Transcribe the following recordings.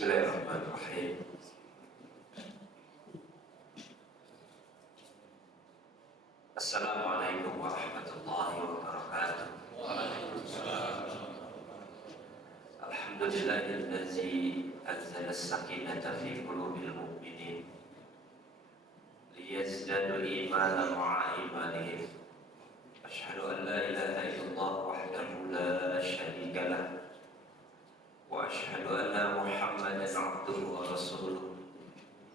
Bismillahirrahmanirrahim. Assalamualaikum warahmatullahi wabarakatuh. Alhamdulillahillazi anzala as-sakinata fi qulubil mu'minin liyazdadu imanan ma'a imanihim. Asyhadu an la ilaha illallah wahdahu la syarika lah wa asyhadu anna Muhammadan abduhu wa rasuluh.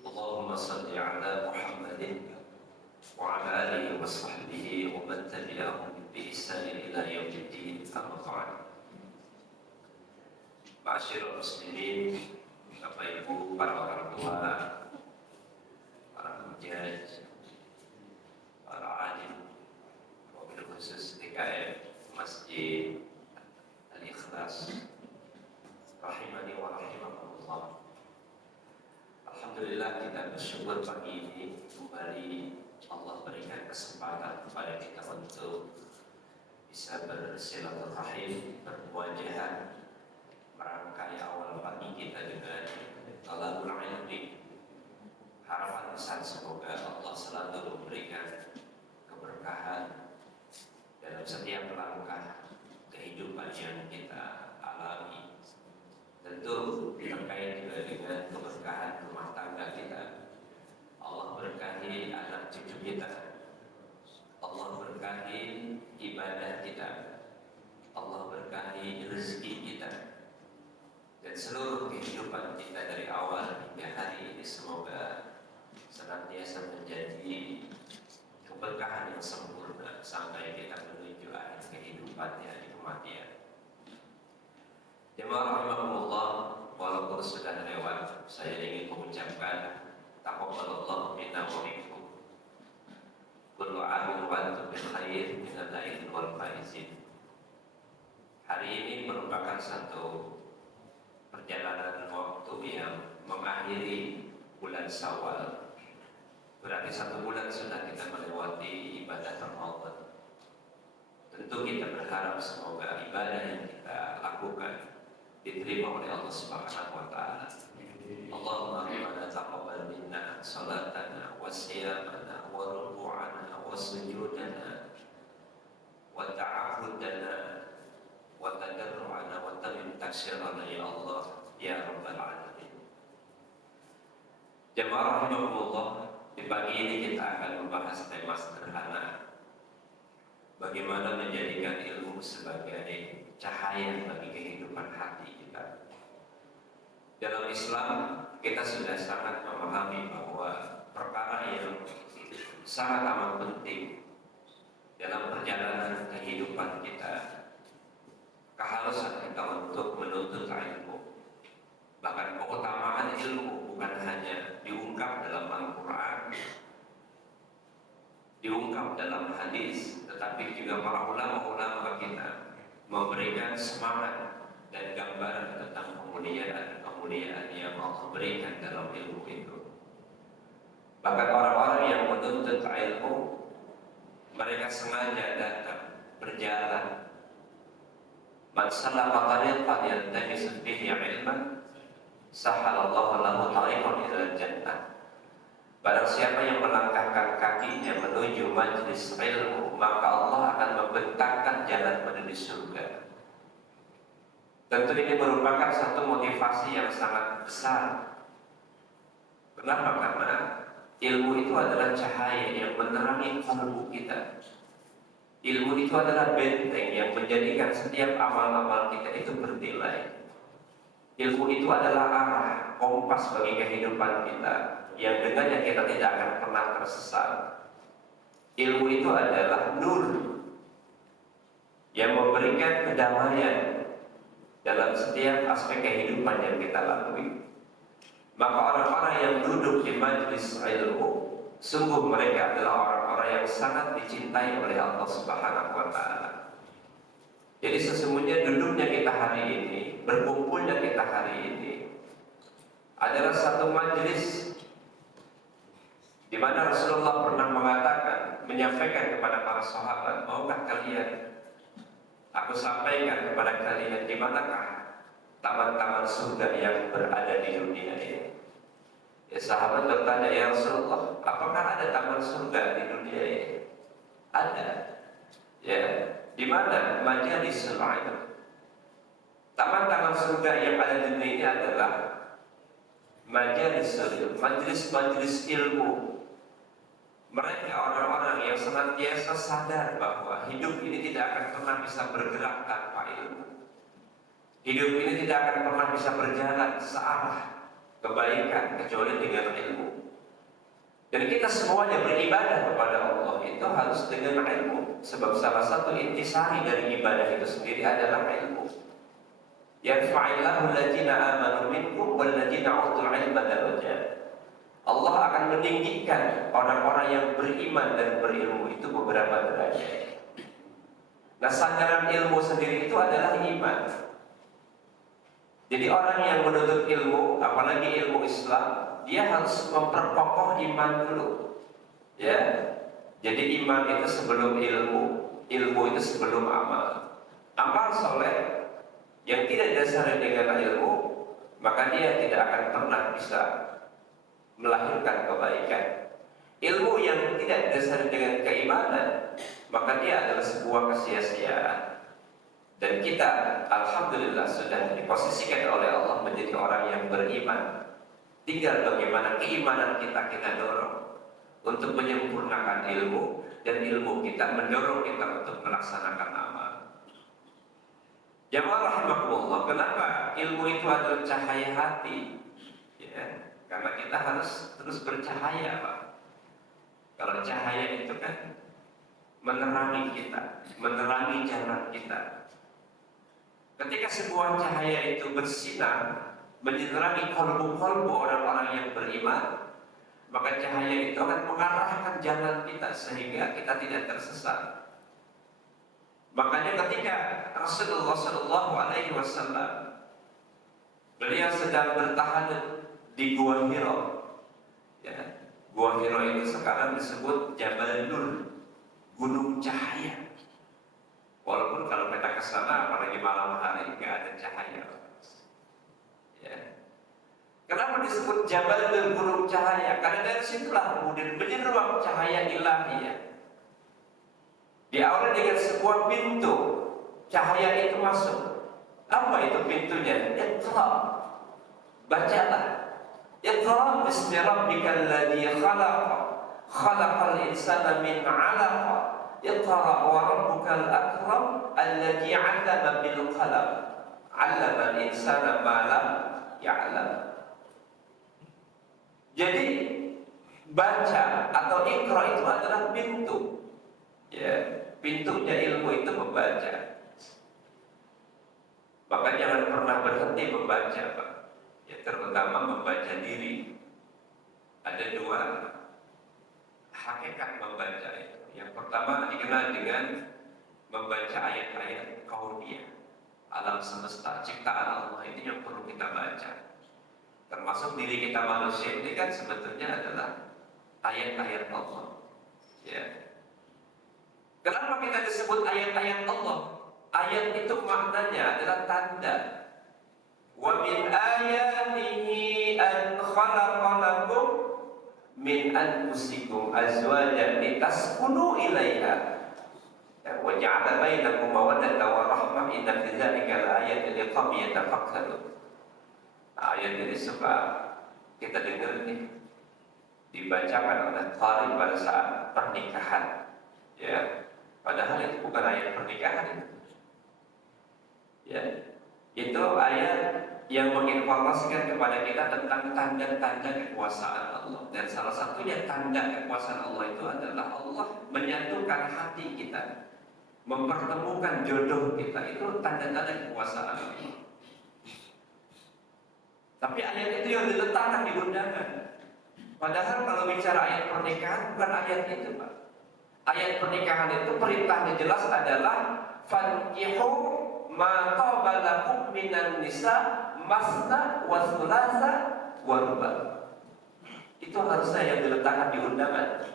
Allahumma salli ala Muhammadin wa ala alihi wa sahbihi wa man tabi'ahum bi ihsanin ila yaumiddin. Amma ba'd. Ma'asyiral muslimin, Bapak Ibu, para orang tua, para hujjaj, para alim, wabil khusus DKM Masjid Al-Ikhlas, rahimani wa rahimakumullah. Alhamdulillah, kita bersyukur pagi ini kembali Allah berikan kesempatan kepada kita untuk bisa bersilaturahim, bermuajahat, merangkai awal pagi kita dengan talabul ilmi. Harapan besar semoga Allah selalu memberikan keberkahan dalam setiap langkah kehidupan yang kita alami. Tentu terkait juga dengan keberkahan rumah tangga kita. Allah berkahi anak cucu kita, Allah berkahi ibadah kita, Allah berkahi rezeki kita, dan seluruh kehidupan kita dari awal hingga hari ini semoga senantiasa menjadi keberkahan yang sempurna sampai kita menuju akhir kehidupannya di kematian. Jemaah rahimakumullah, walaupun sudah lewat, saya ingin mengucapkan taqabbalallahu minna wa minkum. Kullu 'amin wa antum bil khair minal aidin wal faizin. Hari ini merupakan satu perjalanan waktu yang mengakhiri bulan Syawal. Berarti 1 bulan sudah kita melewati ibadah Ramadan. Tentu kita berharap semoga ibadah yang kita lakukan diterima oleh Allah Subhanahu wa taala. Allahumma rabbana taqabbal minna salatana wa siyamana wa ruku'ana wa sujudana wa ta'ahudana wa tadarru'ana wa tamim taksirana ya Allah ya rabbal alamin. Jemaah rahimakumullah, di pagi ini kita akan membahas tema sederhana, bagaimana menjadikan ilmu sebagai cahaya bagi kehidupan hati kita. Dalam Islam kita sudah sangat memahami bahwa perkara yang sangat amat penting dalam perjalanan kehidupan kita, keharusan kita untuk menuntut ilmu. Bahkan keutamaan ilmu bukan hanya diungkap dalam Al-Quran, diungkap dalam hadis, tetapi juga para ulama-ulama kita memberikan semangat dan gambaran tentang kemuliaan yang Allah berikan dalam ilmu itu. Bahkan orang-orang yang menuntut ilmu, mereka sengaja datang berjalan. Man salaka tariqan yaltamisu fihi ilman sahhalallahu lahu tariqan ilal jannah. Barang siapa yang melangkahkan kakinya menuju majlis ilmu, maka Allah akan membentangkan jalan menuju surga. Tentu ini merupakan satu motivasi yang sangat besar. Kenapa? Karena ilmu itu adalah cahaya yang menerangi kalbu kita. Ilmu itu adalah benteng yang menjadikan setiap amal-amal kita itu bernilai. Ilmu itu adalah arah, kompas bagi kehidupan kita, yang dengannya kita tidak akan pernah tersesat. Ilmu itu adalah nur yang memberikan kedamaian dalam setiap aspek kehidupan yang kita lalui. Maka orang-orang yang duduk di majlis ilmu, sungguh mereka adalah orang-orang yang sangat dicintai oleh Allah Subhanahu wa taala. Jadi sesungguhnya duduknya kita hari ini, berkumpulnya kita hari ini adalah satu majlis di mana Rasulullah pernah mengatakan, menyampaikan kepada para sahabat, maukah kalian aku sampaikan kepada kalian di manakah taman-taman surga yang berada di dunia ini. Ya, sahabat bertanya, ya Rasulullah, apakah ada taman surga di dunia ini? Ada. Ya, di mana? Majalisul ilm. Taman-taman surga yang ada di dunia ini adalah majalisul ilm, majelis-majelis ilmu. Mereka orang-orang yang senantiasa sadar bahwa hidup ini tidak akan pernah bisa bergerak tanpa ilmu. Hidup ini tidak akan pernah bisa berjalan searah kebaikan kecuali dengan ilmu. Dan kita semuanya beribadah kepada Allah itu harus dengan ilmu. Sebab salah satu intisari dari ibadah itu sendiri adalah ilmu. Yarfa'illahu alladziina aamanu minkum walladziina utul 'ilma darajat. Allah akan meninggikan orang-orang yang beriman dan berilmu itu beberapa derajat. Nah, sandaran ilmu sendiri itu adalah iman. Jadi orang yang menuntut ilmu, apalagi ilmu Islam, dia harus memperkokoh iman dulu. Ya. Jadi iman itu sebelum ilmu, ilmu itu sebelum amal. Amal soleh yang tidak dasarnya dengan ilmu, maka dia tidak akan pernah bisa melahirkan kebaikan. Ilmu yang tidak dasarnya dengan keimanan, maka dia adalah sebuah kesia-siaan. Dan kita alhamdulillah sudah diposisikan oleh Allah menjadi orang yang beriman. Tinggal bagaimana keimanan kita dorong untuk menyempurnakan ilmu, dan ilmu kita mendorong kita untuk melaksanakan amal. Jamaah rahimakumullah, kenapa ilmu itu adalah cahaya hati? Ya, karena kita harus terus bercahaya, Pak. Kalau cahaya itu kan menerangi kita, menerangi jalan kita. Ketika sebuah cahaya itu bersinar menerangi kolbu-kolbu orang-orang yang beriman, maka cahaya itu akan mengarahkan jalan kita sehingga kita tidak tersesat. Makanya ketika Rasulullah SAW beliau sedang bertahan di Gua Hiro, ya, Gua Hiro itu sekarang disebut Jabal Nur, Gunung Cahaya. Walaupun kalau kita ke sana apalagi malam hari nggak ada cahaya. Ya. Kenapa disebut Jabal Nur, Gunung Cahaya? Karena dari situlah kemudian menyeruak cahaya ilahiyah. Diawali dengan sebuah pintu, cahaya itu masuk. Apa itu pintunya? Iqra, bacalah. Iqra bismi rabbikal ladzi khalaq, khalaqal insana min 'alaq. Iqra wa rabbukal akram alladzi 'allama bil qalam, 'allamal insana ma lam ya'lam. Jadi baca atau iqra itu adalah pintu. Ya, pintunya ilmu itu membaca. Maka jangan pernah berhenti membaca, Pak. Ya, terutama membaca diri. Ada dua hakikat membaca itu. Yang pertama dikenal dengan membaca ayat-ayat kauniyah, alam semesta, ciptaan Allah, ini yang perlu kita baca. Termasuk diri kita manusia ini kan sebetulnya adalah ayat-ayat Allah. Ya. Kenapa kita disebut ayat-ayat Allah? Ayat itu maknanya adalah tanda. Wa min ayatihi an khalaqa lakum min anfusikum azwajan litaskunu ilaiha wa ja'ala bainakum mawaddatan wa rahmah inna fi dzalika laayatin liqaumin yatafakkarun. Ayat ini suka kita dengar nih dibacakan oleh qari pada saat pernikahan, ya, padahal itu bukan ayat pernikahan itu. Ya, itu ayat yang menginformasikan kepada kita tentang tanda-tanda kekuasaan Allah. Dan salah satunya tanda kekuasaan Allah itu adalah Allah menyatukan hati kita, mempertemukan jodoh kita. Itu tanda-tanda kekuasaan Allah. Tapi ayat itu yang diletakkan di undangan. Padahal kalau bicara ayat pernikahan bukan ayat itu, Pak. Ayat pernikahan itu perintahnya jelas adalah fankihu ma taba lakum minan nisa masna wa thulatha wa ruba'. Itu harusnya yang diletakkan di undangan.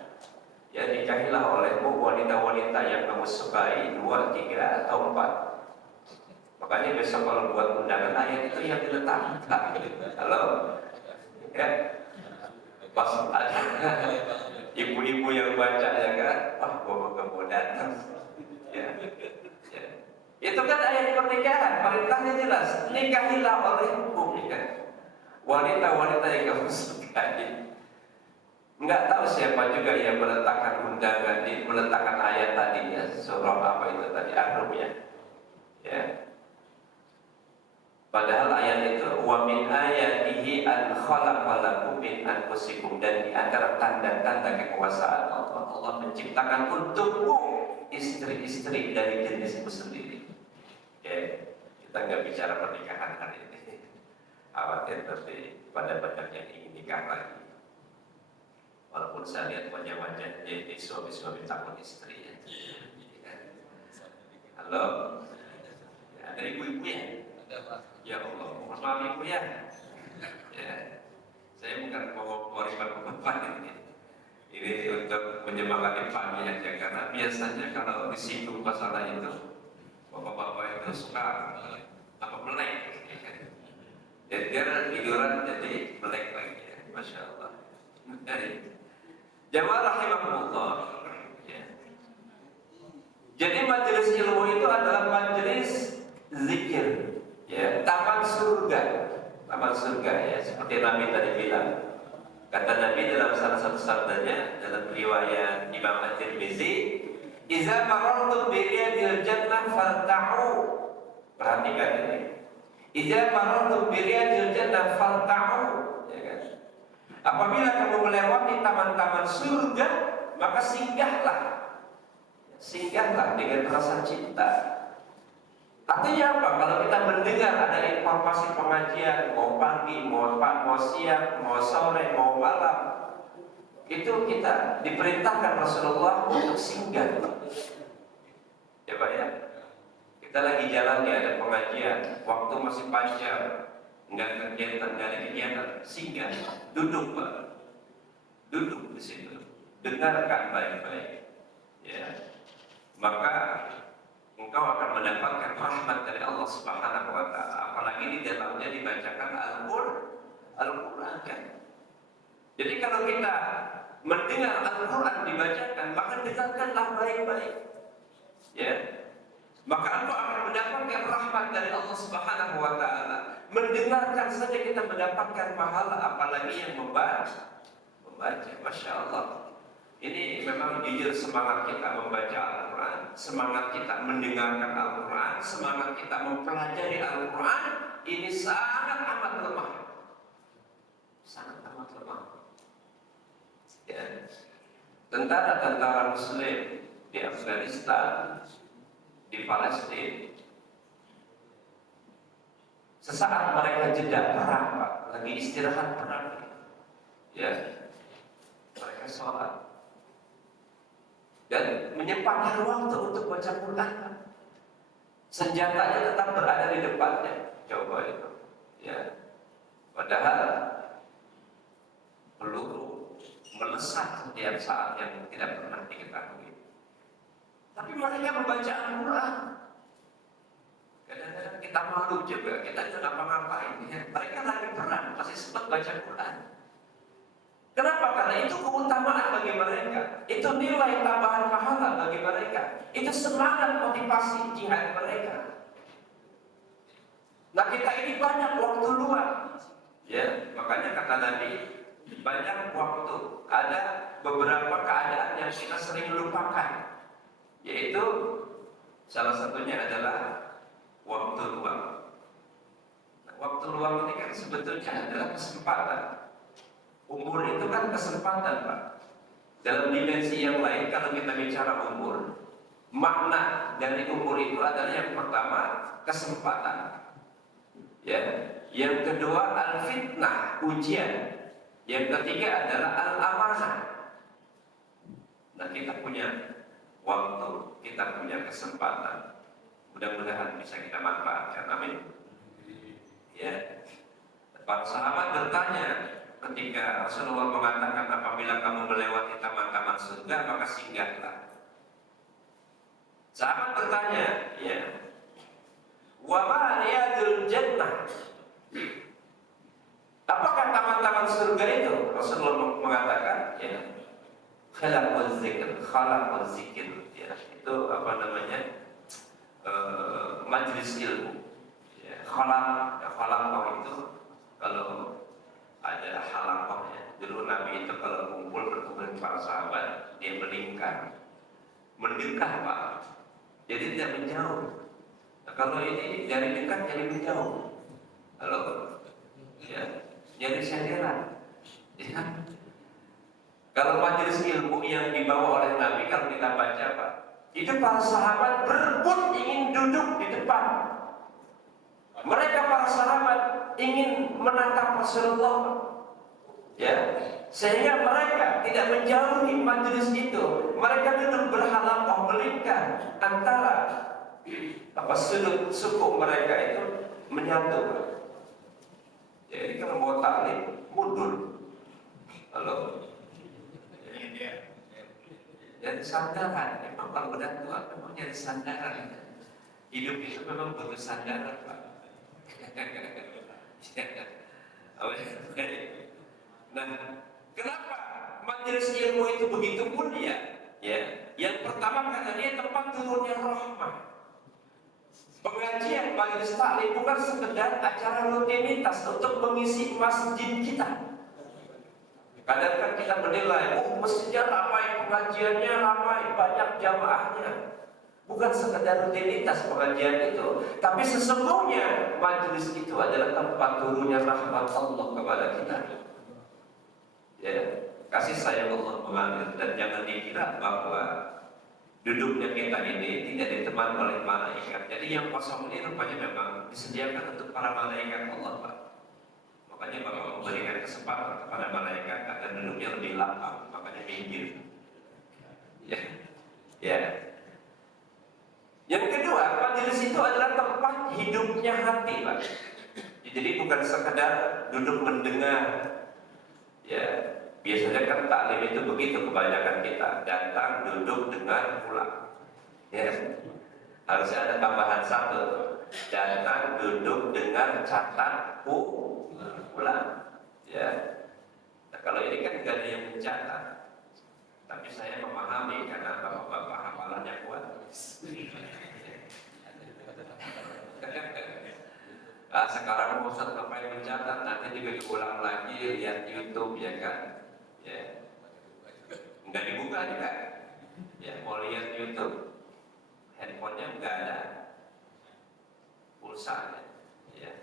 Ya, nikahilah olehmu wanita-wanita yang kamu sukai 2, 3 atau 4. Makanya besok kalau buat undangan ayat itu yang diletakkan. Halo, ya, pas ada ibu-ibu yang baca ya kan, wah bapak mau datang. Ya, ya. Itu kan ayat pernikahan, perintahnya jelas, nikahilah oleh hukum, ya. Wanita-wanita yang kamu sukai. Enggak tahu siapa juga yang meletakkan undangan meletakkan ayat tadi ya, surah apa itu tadi, Ar-Rum ya. Ya. Padahal ayat itu wa min ayatihi an khalaqalakum min anfusikum, dan di antara tanda-tanda kekuasaan Allah, Allah menciptakan untukmu istri-istri dari jenismu sendiri. Ya, kita nggak bicara pernikahan hari ini. Khawatir nanti pada banyak yang ingin nikah lagi. Walaupun saya lihat wajah-wajahnya ini suami-suami takut istri ya. Halo, ya, ada ibu-ibu ya? Ya Allah, mohon maaf ibu ya. Ya, saya bukan mau korban bapak ini. Ini untuk menyemangati pagi aja, karena biasanya kalau disinggung masalah itu, bapak-bapak itu suka apa melek. Jadi dia tiduran jadi melek lagi ya, masya Allah. Dari jamaah rahimahullah. Ya. Jadi majelis ilmu itu adalah majelis zikir, ya, taman surga, ya, seperti Nabi tadi bilang. Kata Nabi dalam salah satu sabdanya dalam riwayat Imam At-Tirmizi, "Idza marartum bi riyadil jannah farta'u." Perhatikan ini. "Idza marartum bi riyadil jannah farta'u." Ya kan? Apabila kamu melewati taman-taman surga, maka singgahlah. Singgahlah dengan rasa cinta. Artinya apa? Kalau kita mendengar ada informasi pengajian, mau pagi, mau siang, mau sore, mau malam, itu kita diperintahkan Rasulullah untuk singgah. Ya Pak ya, kita lagi jalan ya, ada pengajian, waktu masih panjang, nggak ada kegiatan, singgah, duduk Pak, duduk di situ, dengarkan baik-baik, ya, maka engkau akan mendapatkan rahmat dari Allah Subhanahu wa Ta'ala. Apalagi di dalamnya dibacakan Al-Quran kan. Jadi kalau kita mendengar Al-Quran dibacakan, maka dengarkanlah baik-baik, ya. Maka engkau akan mendapatkan rahmat dari Allah Subhanahu wa Ta'ala. Mendengarkan saja kita mendapatkan pahala, apalagi yang membaca. Masya Allah. Ini memang jujur semangat kita membaca Al-Quran, semangat kita mendengarkan Al-Quran, semangat kita mempelajari Al-Quran, ini sangat amat lemah. Sangat amat lemah. Ya. Tentara-tentara Muslim di Afghanistan, di Palestina, sesaat mereka jeda perang, Pak, lagi istirahat perang, ya, mereka sholat dan menyempatkan waktu untuk baca Quran. Senjatanya tetap berada di depannya. Coba itu, ya. Padahal peluru melesat setiap saat yang tidak pernah diketahui. Tapi mereka membaca Al-Quran. Kadang-kadang kita malu juga, kita itu ngapa-ngapain. Ya. Mereka lagi perang, masih sempat baca Quran. Kenapa? Karena itu keutamaan bagi mereka. Itu nilai tambahan pahala bagi mereka. Itu semangat motivasi jihad mereka. Nah kita ini banyak waktu luang. Ya, makanya kata Nabi, banyak waktu. Ada beberapa keadaan yang kita sering lupakan. Yaitu salah satunya adalah waktu luang. Nah, waktu luang ini kan sebetulnya adalah kesempatan. Umur itu kan kesempatan Pak. Dalam dimensi yang lain kalau kita bicara umur, makna dari umur itu adalah yang pertama kesempatan, ya. Yang kedua al-fitnah, ujian. Yang ketiga adalah al-amanah. Nah kita punya waktu, kita punya kesempatan. Mudah-mudahan bisa kita manfaatkan. Amin. Ya. Para sahabat bertanya ketika Rasulullah mengatakan apabila kamu melewati taman-taman surga maka singgahlah. Sahabat bertanya, ya, wa ma halaqah zikir, ya. Itu apa namanya? Majelis ilmu. Ya, halaqah itu kalau ada halaqahnya. Dulu Nabi itu kalau kumpul bertemu dengan para sahabat, dia melingkar, mendekat, Pak. Jadi tidak menjauh. Nah, kalau ini dari dekat jadi menjauh. Kalau ya, jadi senderan. Ya. Kalau majelis ilmu yang dibawa oleh Nabi, kalau kita baca, Pak, itu para sahabat berebut ingin duduk di depan. Mereka para sahabat ingin menatap Rasulullah, ya, sehingga mereka tidak menjauhi majelis itu. Mereka duduk berhalaqah melingkar antara sudut suku mereka itu menyatu. Jadi kalau mau taklim mundur. Kalau jadi sandaran, memang kalau udah tua memang jadi sandaran. Hidup itu memang butuh sandaran, Pak. Nah, kenapa majelis ilmu itu begitu mulia? Ya, yang pertama karena dia tempat turunnya rahmah. Pengajian majelis taklim bukan sekedar acara rutinitas untuk mengisi masjid kita. Kadang kan kita menilai, masjidnya ramai, pengajiannya ramai, banyak jamaahnya. Bukan sekedar rutinitas pengajian itu, tapi sesungguhnya majelis itu adalah tempat turunnya rahmat Allah kepada kita. Ya, kasih sayang Allah mengalir, dan jangan dikira bahwa duduknya kita ini tidak ditemani oleh malaikat. Jadi yang kosong ini rupanya memang disediakan untuk para malaikat Allah, Pak. Makanya Bapak memberikan kesempatan kepada malaikat agar duduknya lebih lapang, makanya minggir. Ya, ya. Yang kedua, majelis itu adalah tempat hidupnya hati, Pak. Jadi bukan sekedar duduk mendengar. Ya, biasanya kan taklim itu begitu, kebanyakan kita datang, duduk, dengar, pulang. Ya, harusnya ada tambahan satu, datang, duduk, dengar, catat, pulang. Ya, nah, kalau ini kan nggak ada yang mencatat, tapi saya memahami karena bapak-bapak hafalannya kuat. Nah, sekarang mau ngapain mencatat, nanti juga diulang lagi, lihat YouTube, ya kan? Ya, nggak dibuka juga. Ya, mau lihat YouTube, handphonenya nggak ada, pulsa. Ya.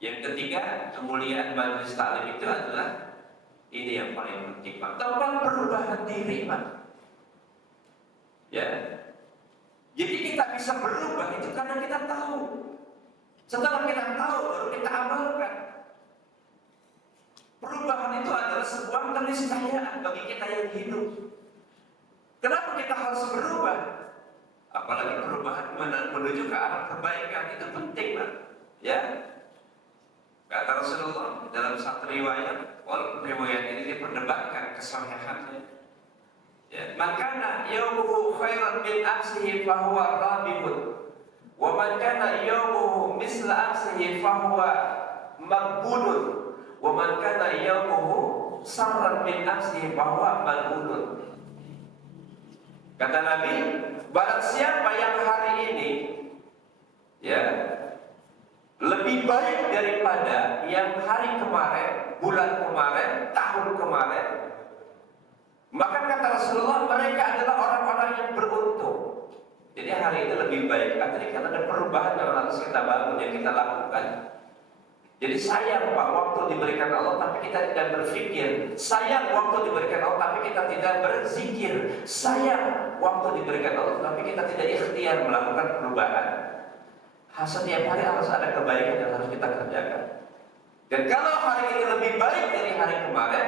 Yang ketiga, kemuliaan majelis taklim itu adalah ini yang paling penting, Pak. Tempat perubahan diri, Pak. Ya. Jadi kita bisa berubah itu karena kita tahu. Setelah kita tahu, baru kita amalkan. Perubahan itu adalah sebuah keniscayaan bagi kita yang hidup. Kenapa kita harus berubah? Apalagi perubahan menuju ke arah kebaikan itu penting, Pak. Ya. Kata Rasulullah dalam satu riwayat, walaupun riwayat ini diperdebatkan kesahihannya. Ya, makana yaumuhu khairan min amsihi fahuwa rabihun, wa man kana yaumuhu misla amsihi fahuwa maghbunun, wa man kana yaumuhu sarran min amsihi fahuwa mal'unun. Kata Nabi, barang siapa yang hari ini, ya, lebih baik daripada yang hari kemarin, bulan kemarin, tahun kemarin, maka kata Rasulullah, mereka adalah orang-orang yang beruntung. Jadi hari ini lebih baik. Artinya kan ada perubahan yang harus kita bangun, yang kita lakukan. Jadi sayang, Pak, waktu diberikan Allah tapi kita tidak berpikir. Sayang waktu diberikan Allah tapi kita tidak berzikir. Sayang waktu diberikan Allah tapi kita tidak ikhtiar melakukan perubahan. Setiap hari harus ada kebaikan yang harus kita kerjakan. Dan kalau hari ini lebih baik dari hari kemarin,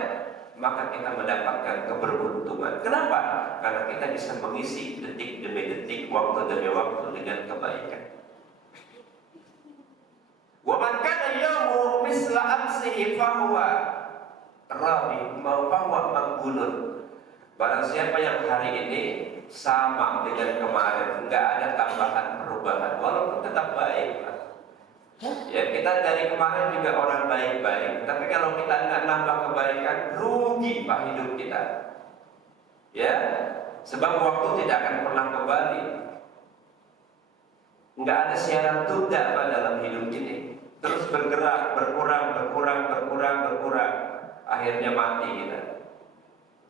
maka kita mendapatkan keberuntungan. Kenapa? Karena kita bisa mengisi detik demi detik, waktu demi waktu dengan kebaikan. Wa man kana yawmu misla amsihi fahuwa rabi ma fahuwa maqbulun. Barang siapa yang hari ini sama dengan kemarin, enggak ada tambahan perubahan, walaupun tetap baik. Ya, kita dari kemarin juga orang baik-baik, tapi kalau kita nggak nambah kebaikan, rugi, Pak, hidup kita. Ya, Sebab waktu tidak akan pernah kembali. Enggak ada siaran tunda dalam hidup ini. Terus bergerak, berkurang. Akhirnya mati kita.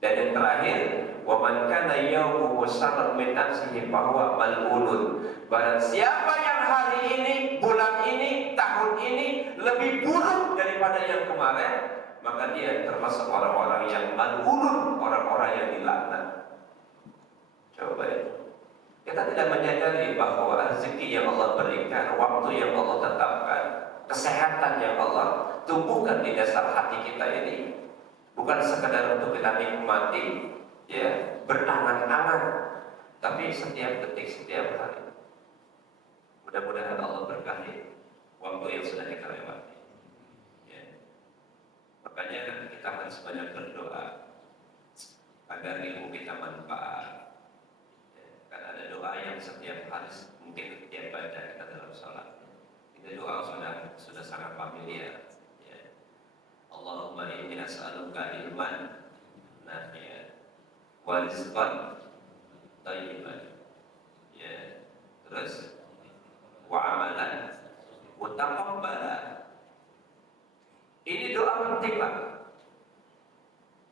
Dan yang terakhir, wa man kana yawmuhu syarran min nafsihi fa huwa mal'unun. Barang siapa yang hari ini, bulan ini, tahun ini lebih buruk daripada yang kemarin, maka dia termasuk orang-orang yang mal'unun, orang-orang yang dilaknat. Coba ya. Kita tidak menyadari bahwa rezeki yang Allah berikan, waktu yang Allah tetapkan, kesehatan yang Allah tumbuhkan di dasar hati kita ini bukan sekadar untuk kita nikmati, ya, berangan-angan, tapi setiap detik, setiap hari. Mudah-mudahan Allah berkahi waktu yang sudah kita lewati. Ya. Makanya kita harus banyak berdoa agar ilmu kita manfaat. Ya. Karena ada doa yang setiap hari mungkin setiap baca kita dalam sholat. Itu doa sudah sangat familiar. Allahumma inni as'aluka ilman nafi'an wa rizqan thayyiban, ya, terus wa amalan mutaqabbalan. Ini doa penting, Pak.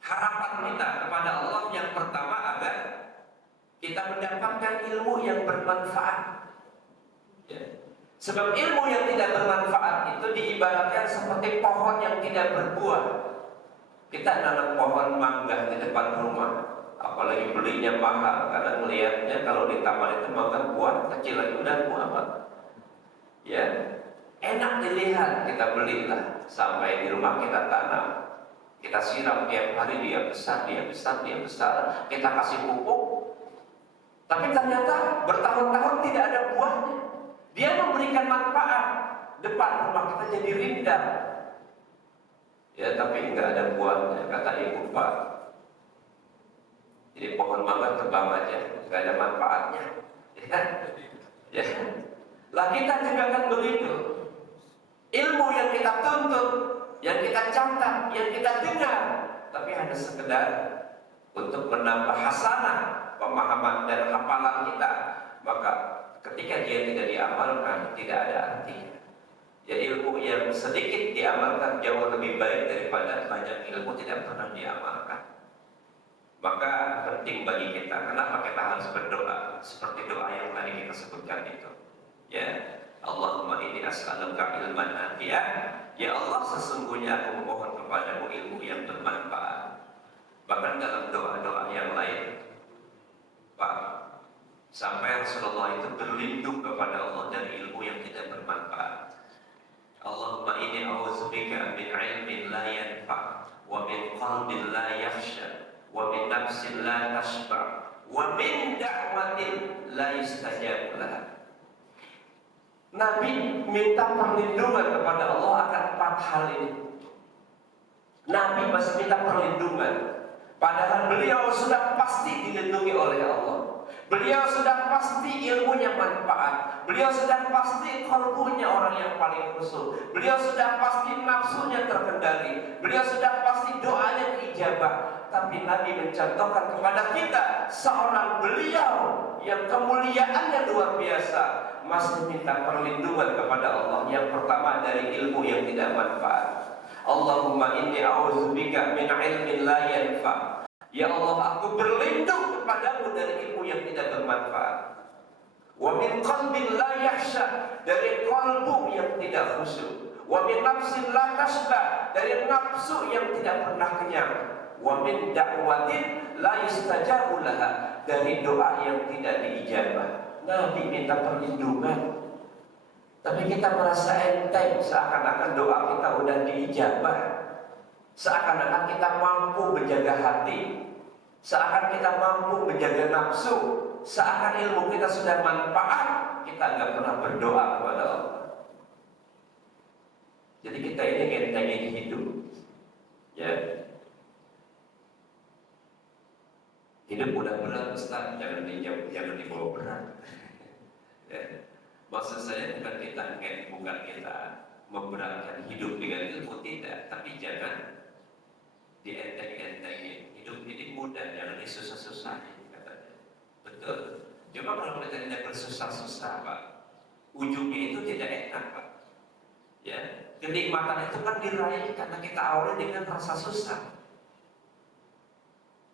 Harapan kita kepada Allah yang pertama agar kita mendapatkan ilmu yang bermanfaat, ya. Sebab ilmu yang tidak bermanfaat itu diibaratkan seperti pohon yang tidak berbuah. Kita nanam pohon mangga di depan rumah, apalagi belinya mahal, karena melihatnya kalau di taman itu mangga buah kecil lagi udah buah, Pak. Ya, enak dilihat, kita belilah, sampai di rumah kita tanam, kita siram tiap hari, dia besar, kita kasih pupuk, tapi ternyata bertahun-tahun tidak ada buahnya. Dia memberikan manfaat, depan rumah kita jadi rindang, ya, tapi enggak ada buahnya, kata ibu Pak. Jadi pohon mangga tebang aja, enggak ada manfaatnya, ya. Ya. Lah kita juga kan begitu. Ilmu yang kita tuntut, yang kita catat, yang kita dengar, tapi hanya sekedar untuk menambah hasanah pemahaman dan hafalan kita, maka ketika dia tidak diamalkan, tidak ada artinya. Jadi ilmu yang sedikit diamalkan jauh lebih baik daripada banyak ilmu tidak pernah diamalkan. Maka penting bagi kita, kenapa kita harus berdoa seperti doa yang tadi kita sebutkan itu, ya. Allahumma inni as'aluka ilman nafi'an. Ya Allah, sesungguhnya aku memohon kepadamu ilmu yang bermanfaat. Bahkan dalam doa-doa yang lain, Pak, sampai Rasulullah itu berlindung kepada Allah dari ilmu yang tidak bermanfaat. Allahumma inni a'udzubika min ilmin la yanfa' wa min qalbin la yakhsha wa min nafsin la tashba' wa min da'watin la yustajabu laha. Nabi minta perlindungan kepada Allah akan 4 hal ini. Nabi masih minta perlindungan, padahal beliau sudah pasti dilindungi oleh Allah. Beliau sudah pasti ilmunya manfaat. Beliau sudah pasti kalbunya orang yang paling khusyuk. Beliau sudah pasti nafsunya terkendali. Beliau sudah pasti doanya diijabah. Tapi Nabi mencontohkan kepada kita seorang beliau yang kemuliaannya luar biasa, masih minta perlindungan kepada Allah. Yang pertama dari ilmu yang tidak manfaat. Allahumma inni a'udzubika min ilmin la yanfa'. Ya Allah, aku berlindung kepadamu dari ilmu yang tidak bermanfaat. Wa min qalbin la yakhsha, dari qalbu yang tidak khusyuk. Wa min nafsin la tashba, dari nafsu yang tidak pernah kenyang. Wa min da'watin la yustajabu laha, dari doa yang tidak diijabah. Nabi minta perlindungan, tapi kita merasa enteng, seakan-akan doa kita udah diijabah, seakan-akan kita mampu menjaga hati, seakan kita mampu menjaga nafsu, seakan ilmu kita sudah manfaat, kita nggak pernah berdoa kepada Allah. Jadi kita ini ngentengin hidup, ya. Hidup udah berat, Ustaz, jangan dibawa berat. Ya. Maksud saya bukan kita memberatkan hidup dengan ilmu, tidak, tapi jangan dienteng-entengin. Hidup ini mudah, jangan disusah-susahin, katanya. Betul. Cuma kalau kita tidak bersusah-susah, Pak, ujungnya itu tidak enak, Pak. Ya, kenikmatan itu kan diraih karena kita awali dengan rasa susah.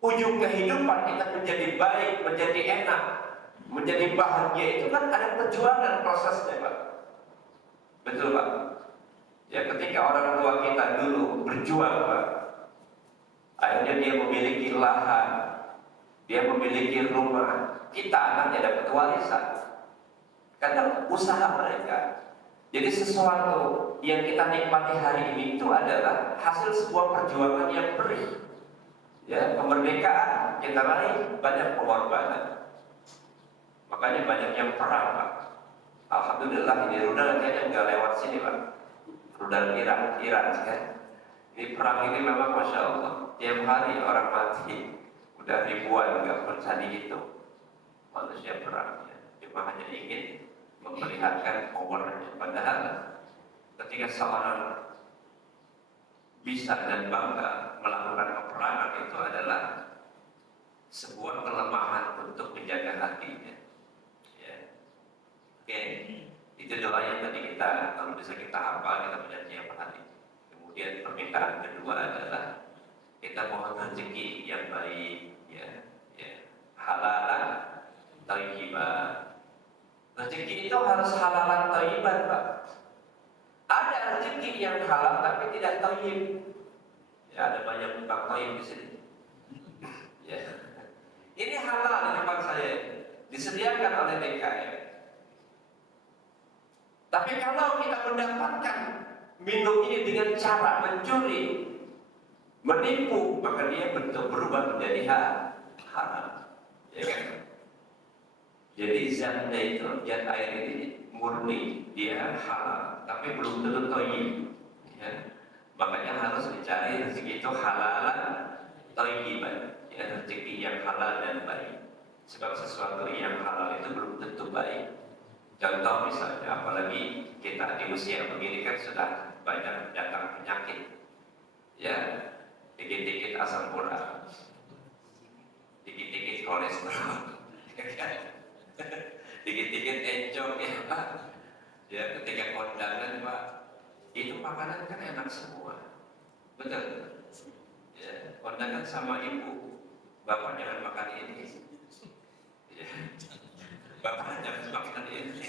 Ujung kehidupan kita menjadi baik, menjadi enak, menjadi bahagia itu kan ada perjuangan prosesnya, Pak. Betul, Pak. Ya, ketika orang tua kita dulu berjuang, Pak, akhirnya dia memiliki lahan, dia memiliki rumah, kita anaknya dapat warisan karena usaha mereka. Jadi sesuatu yang kita nikmati hari ini itu adalah hasil sebuah perjuangan yang perih. Ya, kemerdekaan kita raih banyak pengorbanan, makanya banyak yang perang, Pak. Alhamdulillah ini rudal kayaknya nggak lewat sini, Pak. Rudal Iran kan. Ini perang ini memang masya Allah, tiap hari orang mati, udah ribuan, nggak pernah dihitung. Manusia perang, ya. Cuma hanya ingin memperlihatkan powernya. Padahal ketika seorang bisa dan bangga melakukan peperangan itu adalah sebuah kelemahan untuk menjaga hatinya. Ya. Oke, itu doa yang tadi kita, kalau bisa kita hafal, kita baca tiap hari. Kemudian permintaan kedua adalah kita mohon rezeki yang baik, ya, halalan, thayyiban. Rezeki itu harus halalan thayyiban, Pak. Ada rezeki yang halal tapi tidak thayyib. Ya, ada banyak tukang thayyib di sini. Ya. Ini halal di depan saya, disediakan oleh DKM. Tapi kalau kita mendapatkan minum ini dengan cara mencuri, menipu, maka dia bentuk berubah menjadi haram. Ya kan? Jadi zatnya itu, zat air ini murni, dia halal, tapi belum tentu thayyib. Ya. Makanya harus dicari rezeki itu halalan thayyiban, ya, rezeki yang halal dan baik. Sebab sesuatu yang halal itu belum tentu baik. Contoh misalnya, apalagi kita di usia begini kan sudah banyak datang penyakit, ya, dikit-dikit asam urat, dikit-dikit kolesterol, dikit-dikit encok, ya Pak. Ya, ketika kondangan, Pak, itu makanan kan enak semua, betul. Ya, kondangan sama ibu, bapak jangan makan ini. Ya. Bapak jangan makan ini.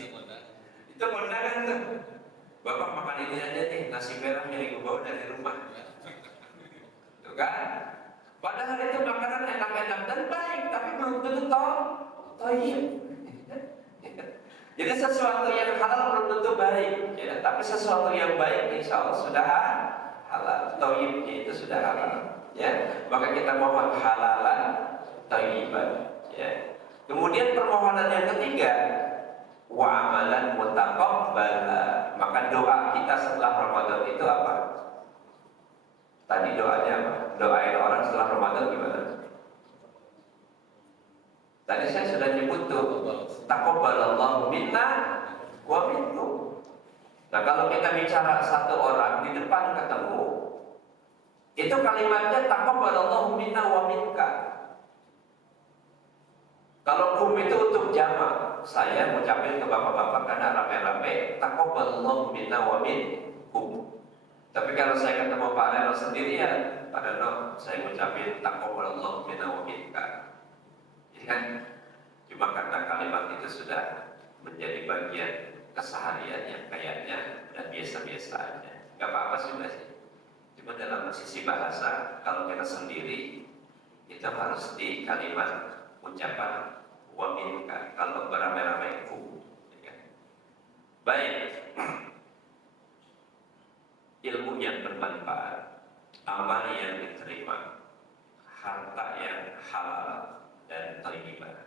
Itu kondangan tuh. Bapak makan ini aja nih, nasi merah yang ibu bawa dari rumah. Tuh kan? Padahal itu makanan enak-enak dan baik, tapi belum tentu thayyib. Jadi sesuatu yang halal belum tentu baik, ya. Tapi sesuatu yang baik insya Allah sudah halal. Thayyibnya itu sudah halal, ya. Maka kita mohon halalan thayyiban, ya. Kemudian permohonan yang ketiga, wa amalan mutaqabbala. Maka doa kita setelah Ramadan itu apa? Tadi doanya apa? Doain orang setelah Ramadan gimana? Tadi saya sudah nyebut tuh, taqabbalallahu minna wa minkum. Nah, kalau kita bicara satu orang di depan ketemu, itu kalimatnya taqabbalallahu minna wa minka. Kalau kum itu untuk jamak, saya ngucapin ke bapak-bapak karena rame-rame, taqabbalallahu minna wa minkum. Tapi kalau saya ketemu Pak Reno sendirian, Pak Reno, saya ngucapin taqabbalallahu minna wa minka. Ini kan cuma karena kalimat itu sudah menjadi bagian kesehariannya, kayaknya dan biasa-biasa aja. Gak apa-apa sudah sih. Cuma dalam sisi bahasa, kalau kita sendiri, itu harus di kalimat ucapan wa minka, kalau beramai-ramai ku, ya. Baik. Ilmu yang bermanfaat, amal yang diterima, harta yang halal dan thayyibah.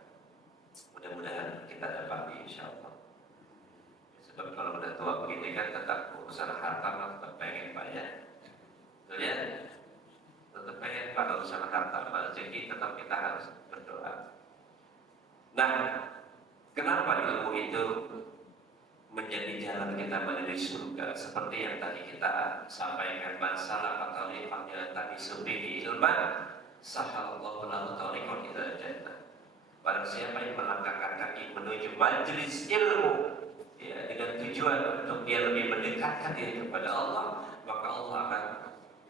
Mudah-mudahan kita dapati insyaallah. Sebab kalau udah tua begini kan tetap urusan harta tetap pengen Pak, ya. Betul ya? Tetap pengen Pak urusan harta, rezeki tetap kita harus berdoa. Nah, kenapa ilmu itu menjadi jalan kita menuju surga? Seperti yang tadi kita sampaikan, masalah atau lihatnya tadi subihi ilman, sahalallahu lahu tariqan ila jannah. Barang siapa yang melangkahkan kaki menuju majelis ilmu, ya, dengan tujuan untuk dia lebih mendekatkan diri kepada Allah, maka Allah akan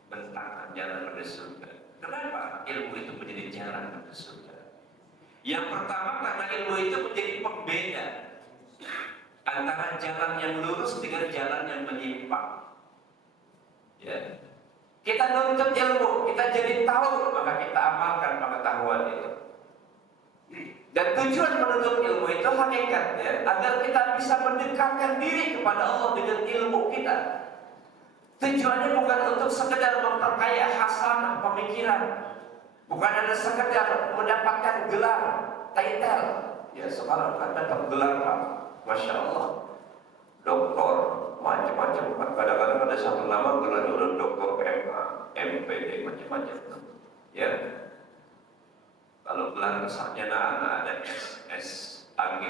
bentangkan jalan menuju surga. Kenapa? Ilmu itu menjadi jalan menuju surga. Yang pertama, karena ilmu itu menjadi pembeda antara jalan yang lurus dengan jalan yang menyimpang. Ya. Kita nuntut ilmu, kita jadi tahu, maka kita amalkan pengetahuan itu. Dan tujuan menuntut ilmu itu hakikatnya agar kita bisa mendekatkan diri kepada Allah dengan ilmu kita. Tujuannya bukan untuk sekedar memperkaya hasanah pemikiran, bukan hanya sekedar mendapatkan gelar, title. Ya sekarang kan dapat gelar Pak, Masya Allah, doktor, macam-macam. Kadang-kadang ada satu nama gelarnya udah doktor MA, MPD, macam-macam. Ya. Kalau gelar sarjana ada SAG,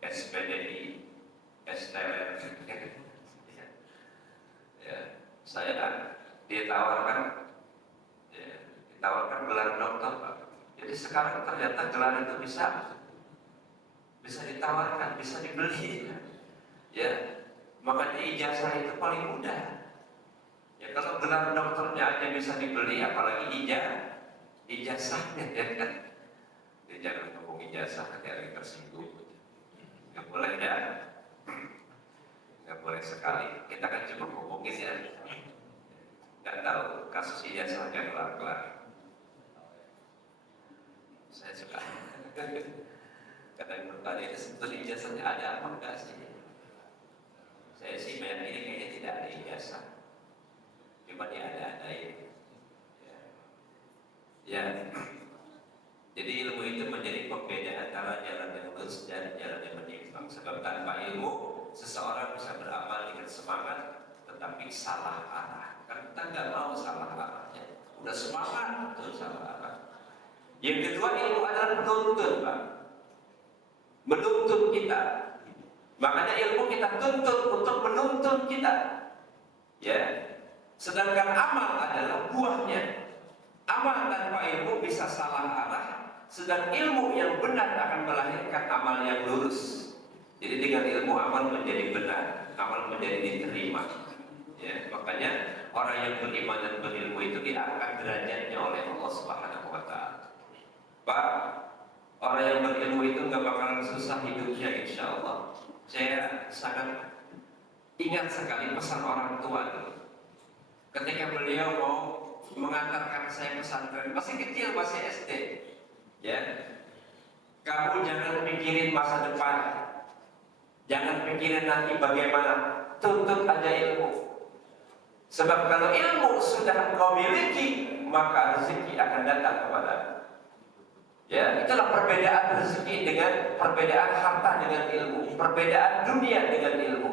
SPDI, STLN. Ya, saya ditawarkan gelar dokter, Pak. Jadi sekarang ternyata gelar itu bisa ditawarkan, bisa dibeli. Ya, makanya ijazah itu paling mudah. Ya kalau gelar dokternya aja bisa dibeli, apalagi ijazahnya, ya kan? Dia jangan ngomong ijazah, nanti ada yang tersinggung. Nggak boleh ya, nggak boleh sekali. Kita kan cuma ngomongin ya, nggak tahu kasus ijazahnya kelar-kelar. Saya suka kadang bertanya, sebetulnya ijazahnya ada apa enggak sih? Saya sih meyakini kayaknya tidak ada ijazah, cuma dia ada-adain. Ya. Jadi ilmu itu menjadi pembeda antara jalan yang lurus dan jalan yang menyimpang. Sebab tanpa ilmu, seseorang bisa beramal dengan semangat, tetapi salah arah. Kan kita nggak mau salah arahnya. Udah semangat, terus salah arah. Yang kedua, ilmu adalah penuntun, Pak. Menuntun kita. Makanya ilmu kita tuntut untuk menuntun kita. Ya. Sedangkan amal adalah buahnya. Amal tanpa ilmu bisa salah arah. Sedang ilmu yang benar akan melahirkan amal yang lurus. Jadi dengan ilmu amal menjadi benar, amal menjadi diterima. Ya, makanya orang yang beriman dan berilmu itu diangkat derajatnya oleh Allah Subhanahu wa Ta'ala. Pak, orang yang berilmu itu nggak bakalan susah hidupnya, insya Allah. Saya sangat ingat sekali pesan orang tua dulu. Ketika beliau mau mengantarkan saya pesantren, masih kecil, masih SD. Ya, kamu jangan pikirin masa depan, jangan pikirin nanti bagaimana, tuntut aja ilmu. Sebab kalau ilmu sudah kau miliki, maka rezeki akan datang kepadamu. Ya, itulah perbedaan rezeki dengan perbedaan harta dengan ilmu, perbedaan dunia dengan ilmu.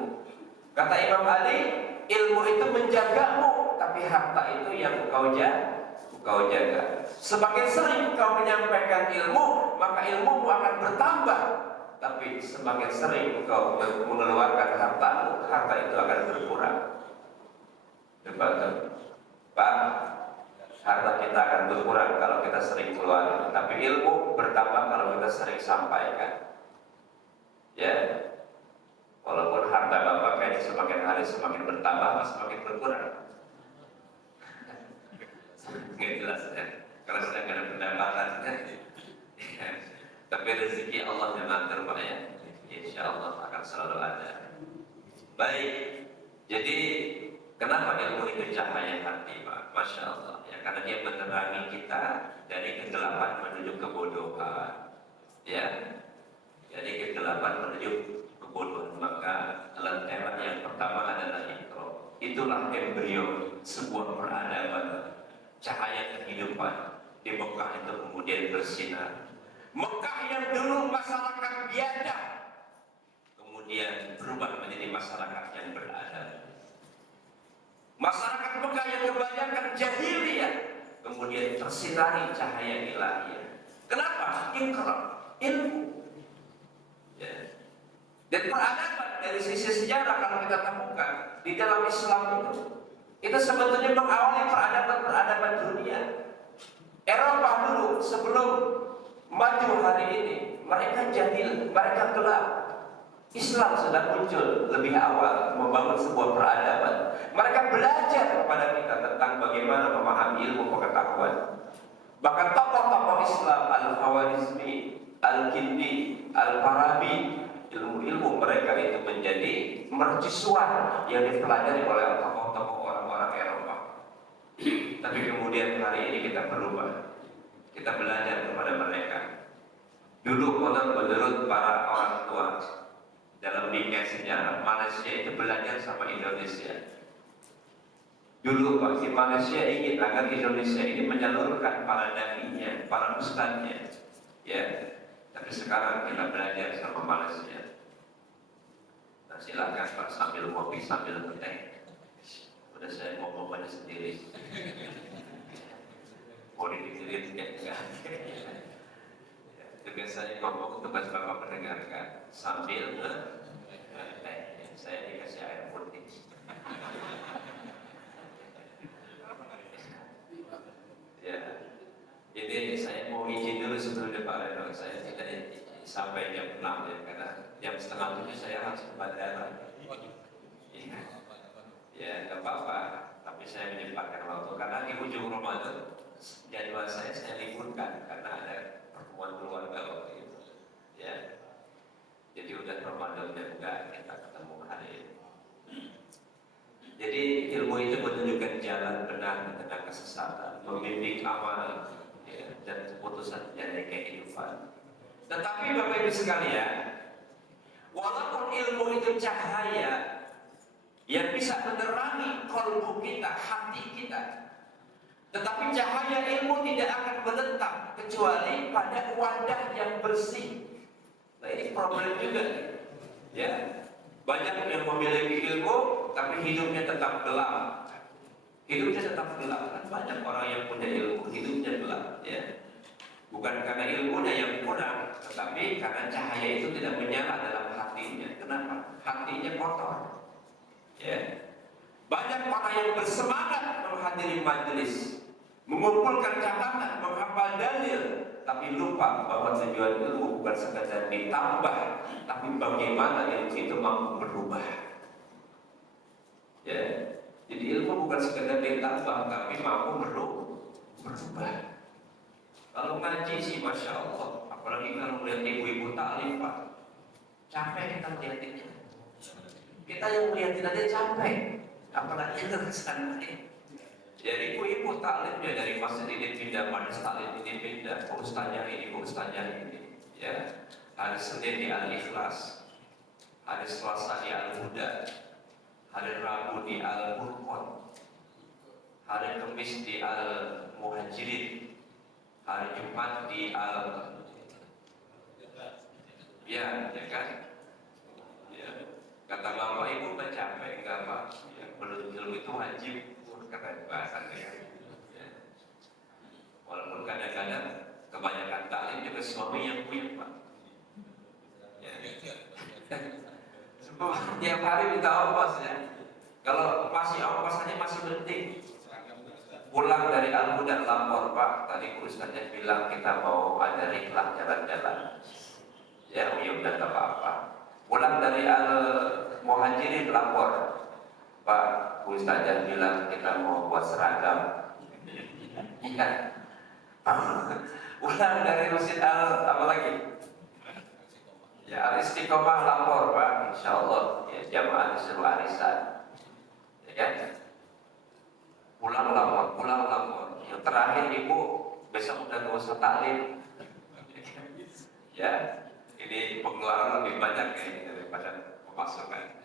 Kata Imam Ali, ilmu itu menjagamu, tapi harta itu yang kau jaga. Semakin sering kau menyampaikan ilmu, maka ilmumu akan bertambah. Tapi semakin sering kau mengeluarkan hartamu, harta itu akan berkurang. Pak, harta kita akan berkurang kalau kita sering keluar, tapi ilmu bertambah kalau kita sering sampaikan. Ya, walaupun harta bapak kayaknya semakin hari semakin bertambah, semakin berkurang. Nggak jelas ya, karena saya nggak ada pendapatan. Ya. Tapi rezeki Allah yang mengatur, Pak, ya. Insya Allah akan selalu ada. Baik, jadi kenapa ilmu itu cahaya hati, Pak? Masya Allah, ya, karena dia menerangi kita dari kegelapan menuju kebodohan. Ya, dari kegelapan menuju kebodohan. Maka lentera yang pertama adalah ikro. Itulah embrio sebuah peradaban. Cahaya kehidupan di Mekah itu kemudian bersinar. Mekah yang dulu masyarakat biadab kemudian berubah menjadi masyarakat yang beradab. Masyarakat Mekah yang kebanyakan jahiliyah kemudian tersinari cahaya ilahiyah. Kenapa? Ikra, ilmu. Ya. Dan peradaban dari sisi sejarah kalau kita temukan di dalam Islam itu sebetulnya mengawali peradaban dunia. Eropa dulu sebelum maju hari ini, mereka jahil, mereka gelap. Islam sudah muncul lebih awal membangun sebuah peradaban. Mereka belajar kepada kita tentang bagaimana memahami ilmu pengetahuan. Bahkan tokoh-tokoh Islam Al-Khawarizmi, Al-Kindi, Al-Farabi, ilmu-ilmu mereka itu menjadi mercusuar yang dipelajari oleh tokoh-tokoh orang-orang Eropa. Tapi kemudian hari ini kita berubah. Kita belajar kepada mereka. Dulu menurut para orang tua dalam dunia sejarah, Malaysia itu belajar sama Indonesia. Dulu waktu Malaysia ingin agar Indonesia ini menyalurkan para nabinya, para ustadznya, ya. Tapi sekarang kita belajar sama Malaysia. Nah, silakan Pak sambil ngopi sambil ngeteh. Udah saya ngomong aja sendiri. Mau dipikirin enggak? Tugas saya ngomong, tugas Bapak mendengarkan sambil saya dikasih air putih. Ya, jadi saya mau izin dulu sebelum Pak Reno. Saya tidak sampai jam 6 ya, karena jam setengah 7 saya harus ke bandara. Ya, nggak apa-apa. Tapi saya menyempatkan waktu karena di ujung Ramadan jadwal saya liburkan karena ada pertemuan keluarga waktu itu. Ya, jadi udah Ramadan juga kita ketemu hari ini. Jadi ilmu itu menunjukkan jalan benar di tengah kesesatan, membimbing amal, ya, dan keputusan dari kehidupan. Tetapi Bapak Ibu sekalian, walaupun ilmu itu cahaya yang bisa menerangi kalbu kita, hati kita, tetapi cahaya ilmu tidak akan menetap kecuali pada wadah yang bersih. Nah, ini problem juga, ya. Banyak yang memiliki ilmu, tapi hidupnya tetap gelap. Hidupnya tetap gelap. Kan banyak orang yang punya ilmu, hidupnya gelap, ya. Bukan karena ilmunya yang kurang, tetapi karena cahaya itu tidak menyala dalam hatinya. Kenapa? Hatinya kotor. Ya. Banyak orang yang bersemangat menghadiri majelis, mengumpulkan catatan, menghafal dalil, tapi lupa bahwa tujuan ilmu bukan sekadar ditambah, tapi bagaimana ilmu itu mampu berubah. Ya, jadi ilmu bukan sekadar ditambah, tapi mampu berubah. Kalau ngaji sih, masya Allah, apalagi kalau melihat ibu-ibu taklim, Pak, capek kita melihatnya. Kita yang melihatin aja capek, apalagi yang santai. Jadi ibu-ibu taklimnya dari masjid ini pindah, majelis taklim ini pindah, ke ustaznya ini, ke ustaznya ini. Ya, hari Senin di Al-Ikhlas, hari Selasa di Al-Huda, hari Rabu di Al-Burqon, hari Kamis di Al-Muhajirin, hari Jumat di ya kan? Ya. Kata Bapak Ibu kan capek enggak Pak? Ya, menurut ilmu itu wajib. Kata bahasanya, ya. Walaupun kadang-kadang kebanyakan taklim juga suami yang punya Pak. Ya. Semua tiap hari minta ongkos ya. Kalau masih ongkosannya masih penting. Pulang dari Al-Huda lapor Pak, tadi ustaznya bilang kita mau ada rihlah jalan-jalan. Ya, udah tak apa-apa. Pulang dari Al-Muhajirin lapor, Pak, ustazah bilang kita mau buat seragam. Iya. Ulang dari masjid apa lagi? Ya, Al-Istiqomah lapor Pak, insya Allah ya, jamaah disuruh arisan. Ya kan? Pulang lapor. Yang terakhir ibu besok udah gak usah taklim. Ya, ini pengeluaran lebih banyak daripada pemasukan.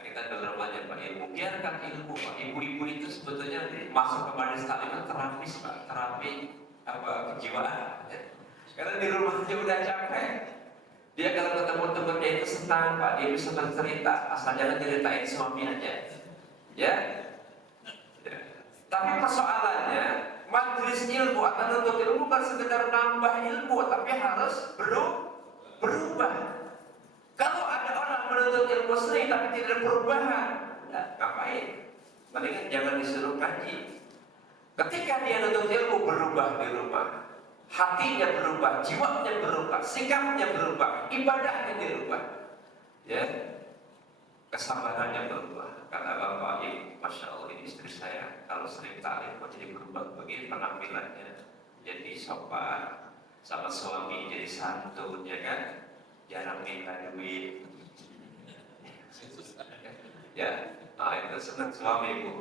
Kita dalam belajar Pak ilmu, biarkan ilmu Pak. Ibu-ibu itu sebetulnya masuk ke majelis taklim itu terapis Pak, terapi kejiwaan. Ya. Karena di rumahnya udah capek. Dia kalau ketemu temannya itu senang Pak, dia bisa bercerita, asal jangan ceritain suami aja. Ya. Tapi persoalannya majelis ilmu atau nuntut ilmu bukan sekedar nambah ilmu, tapi harus berubah. Kalau ada orang menuntut ilmu seni tapi tidak perubahan, ya, ngapain? Mendingan jangan disuruh ngaji. Ketika dia menuntut ilmu berubah di rumah, hatinya berubah, jiwanya berubah, sikapnya berubah, ibadahnya dirubah, ya, kesabarannya berubah. Kata bapak, masya Allah ini istri saya kalau sering taklim kok jadi berubah begini penampilannya, jadi sopan, sama suami jadi santun, ya kan, jarang minta duit, ya, nah itu senang suami bu.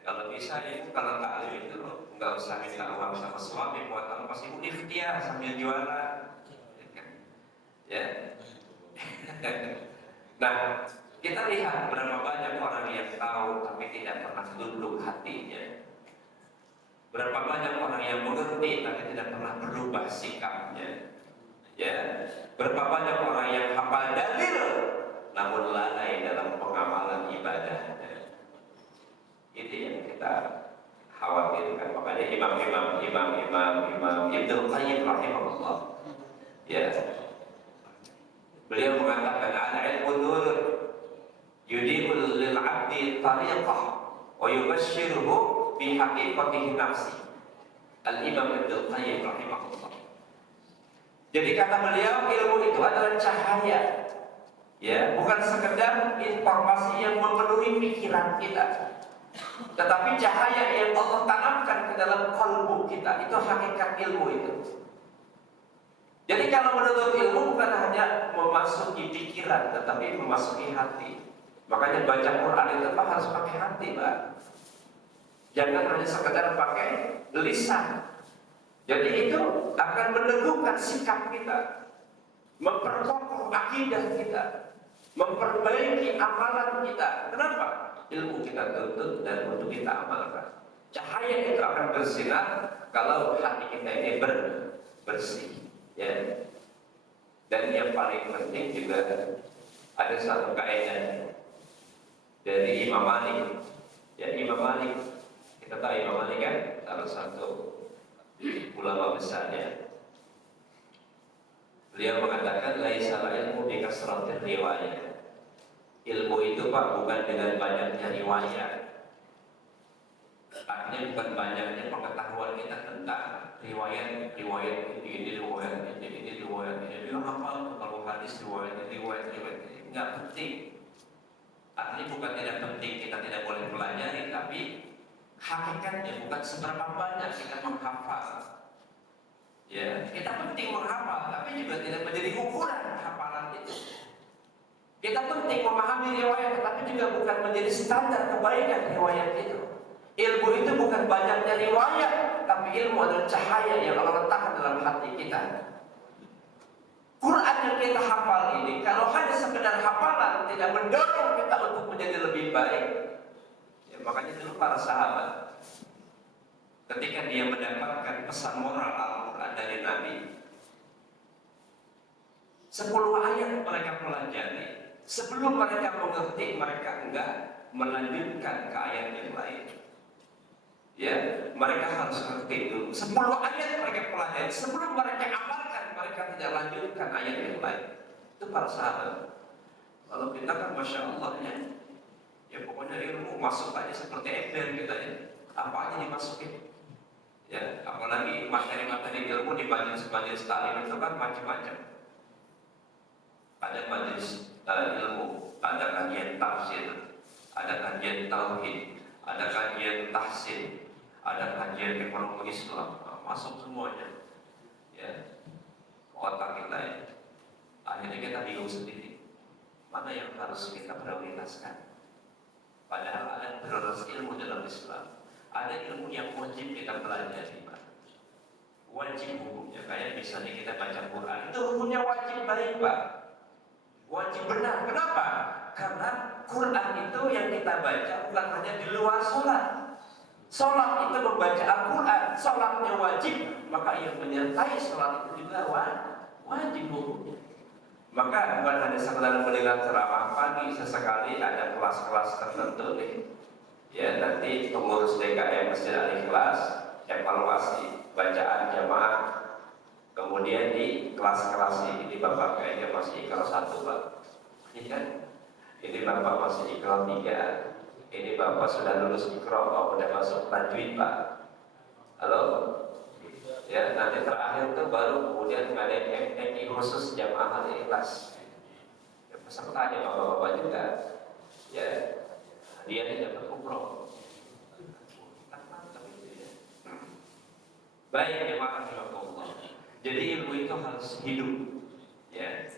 Kalau bisa ibu kalau taklim itu nggak usah minta uang sama suami, buat apa sih ibu ikhtiar sambil jualan, ya. Nah, kita lihat berapa banyak orang yang tahu tapi tidak pernah tunduk hatinya. Berapa banyak orang yang mengerti tapi tidak pernah berubah sikapnya. Ya, berapa banyak orang yang hafal dalil namun lalai dalam pengamalan ibadahnya. Itu yang kita khawatirkan. Makanya Imam Ibnu Qayyim rahimahullah, ya, beliau mengatakan al-ilmu nur yudhibul lil 'abdi tariqah wa yubashshiruhu bi haqiqatihi nafsi. Al-Imam Ibnu Qayyim rahimahullah. Jadi kata beliau, ilmu itu adalah cahaya, ya, bukan sekedar informasi yang memenuhi pikiran kita, tetapi cahaya yang Allah tanamkan ke dalam kalbu kita. Itu hakikat ilmu itu. Jadi kalau menuntut ilmu bukan hanya memasuki pikiran, tetapi memasuki hati. Makanya baca Quran itu Pak harus pakai hati, Pak. Jangan hanya sekedar pakai lisan. Jadi itu akan meneguhkan sikap kita, memperkokoh akidah kita, memperbaiki amalan kita. Kenapa? Ilmu kita tuntut dan untuk kita amalkan. Cahaya itu akan bersinar kalau hati kita ini bersih, ya. Dan yang paling penting juga ada satu kaidah dari Imam Malik. Ya, Imam Malik, kita tahu Imam Malik kan salah satu ulama besarnya. Beliau mengatakan laisa ilmu bi kasratir riwayat. Ilmu itu Pak bukan dengan banyaknya riwayat. Artinya bukan banyaknya pengetahuan kita tentang riwayat ini riwayat ini. Dia hafal kalau hadis riwayat ini. Enggak penting. Artinya bukan tidak penting, kita tidak boleh pelajari, tapi hakikatnya bukan seberapa banyak kita menghafal. Ya, kita penting menghafal, tapi juga tidak menjadi ukuran hafalan itu. Kita penting memahami riwayat, tapi juga bukan menjadi standar kebaikan riwayat itu. Ilmu itu bukan banyaknya riwayat, tapi ilmu adalah cahaya yang Allah letakkan dalam hati kita. Quran yang kita hafal ini, kalau hanya sekedar hafalan, tidak mendorong kita untuk menjadi lebih baik. Ya, makanya dulu para sahabat, ketika dia mendapatkan pesan moral Al-Quran dari Nabi, 10 ayat mereka pelajari. Sebelum mereka mengerti, mereka enggak melanjutkan ke ayat yang lain. Ya, mereka harus ngerti dulu. 10 ayat mereka pelajari. Sebelum mereka amalkan, mereka tidak lanjutkan ayat yang lain. Itu para sahabat. Kalau kita kan masya Allah ya pokoknya ilmu masuk aja seperti ember kita ya. Apa aja dimasukin. Ya, apalagi materi-materi ilmu di majelis taklim itu kan macam-macam. Ada majelis ilmu, ada kajian tafsir, ada kajian tauhid, ada kajian tahsin, ada kajian ekonomi Islam, masuk semuanya. Ya, otak kita ya. Akhirnya kita bingung sendiri, mana yang harus kita prioritaskan. Padahal ada prioritas ilmu dalam Islam. Ada ilmu yang wajib kita pelajari, Pak. Wajib hukumnya, kayak misalnya kita baca Quran, itu hukumnya wajib baik, Pak. Wajib benar. Kenapa? Karena Quran itu yang kita baca bukan hanya di luar sholat. Sholat itu membaca Al-Quran, sholatnya wajib, maka yang menyertai sholat itu juga wajib hukumnya. Maka bukan hanya sekedar mendengar ceramah pagi, sesekali ada kelas-kelas tertentu nih. Ya, nanti pengurus DKM Masjid Al-Ikhlas evaluasi bacaan jamaah. Kemudian di kelas-kelas ini Bapak kayaknya masih ikhlas 1, Pak. Ini kan? Ini Bapak masih ikhlas 3. Ini Bapak sudah lulus Iqra, Pak, udah masuk tajwid Pak. Halo? Ya, nanti terakhir tuh baru kemudian ngadain MI khusus jamaah Al-Ikhlas. Ya, pesertanya Bapak-Bapak juga. Ya, dia dapat umroh. Baik, jemaah rahimakumullah. Jadi ilmu itu harus hidup. Ya.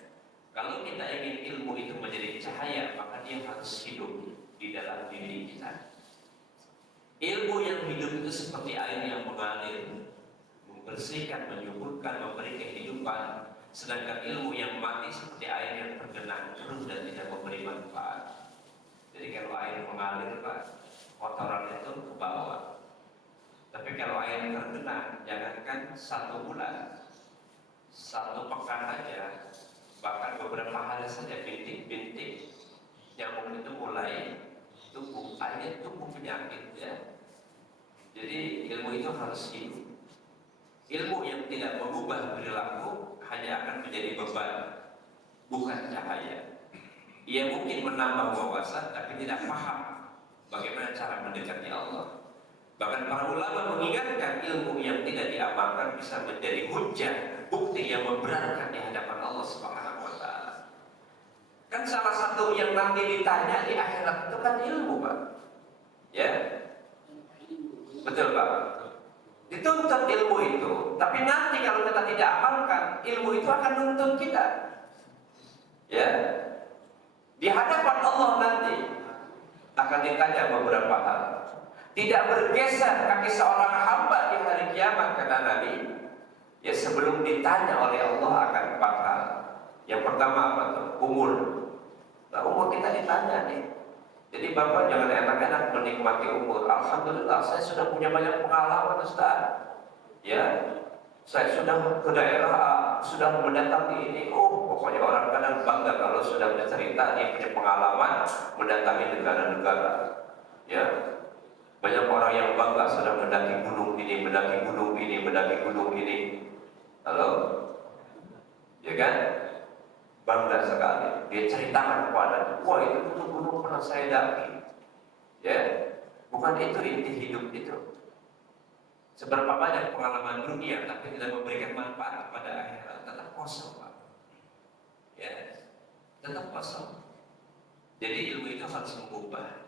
Kalau kita ingin ilmu itu menjadi cahaya, maka dia harus hidup di dalam diri kita. Ilmu yang hidup itu seperti air yang mengalir, membersihkan, menyuburkan, memberi kehidupan. Sedangkan ilmu yang mati seperti air yang tergenang terus dan tidak memberi manfaat. Jadi kalau air mengalir, Pak, kotoran itu ke bawah. Tapi kalau air tergenang, jangankan 1 bulan, 1 pekan aja, bahkan beberapa hari saja bintik-bintik nyamuk itu mulai tumbuh, akhirnya tumbuh penyakit ya. Jadi ilmu itu harus hidup. Ilmu yang tidak mengubah perilaku hanya akan menjadi beban, bukan cahaya. Ia mungkin menambah wawasan tapi tidak paham bagaimana cara mendekati Allah. Bahkan para ulama mengingatkan ilmu yang tidak diamalkan bisa menjadi hujjah, bukti yang memberatkan di hadapan Allah Subhanahu wa taala. Kan salah satu yang nanti ditanya di akhirat itu kan ilmu, Pak. Ya. Betul, Pak. Dituntut ilmu itu, tapi nanti kalau kita tidak amalkan, ilmu itu akan nuntut kita. Ya. Di hadapan Allah nanti akan ditanya beberapa hal. Tidak bergeser kaki seorang hamba di hari kiamat, kata Nabi. Ya, sebelum ditanya oleh Allah akan 4 hal. Yang pertama apa tuh? Umur. Nah, umur kita ditanya nih. Jadi Bapak jangan enak-enak menikmati umur. Alhamdulillah, saya sudah punya banyak pengalaman, Ustaz. Ya, saya sudah ke daerah A, sudah mendatangi ini. Oh, pokoknya orang kadang bangga kalau sudah bercerita dia punya pengalaman mendatangi negara-negara. Ya. Banyak orang yang bangga sudah mendaki gunung ini, mendaki gunung ini, mendaki gunung ini. Halo? Ya kan? Bangga sekali. Dia ceritakan kepada, wah itu gunung pernah saya daki. Ya, bukan itu inti hidup itu. Seberapa banyak pengalaman dunia tapi tidak memberikan manfaat pada akhirat, tetap kosong, Pak. Ya, tetap kosong. Jadi ilmu itu harus mengubah.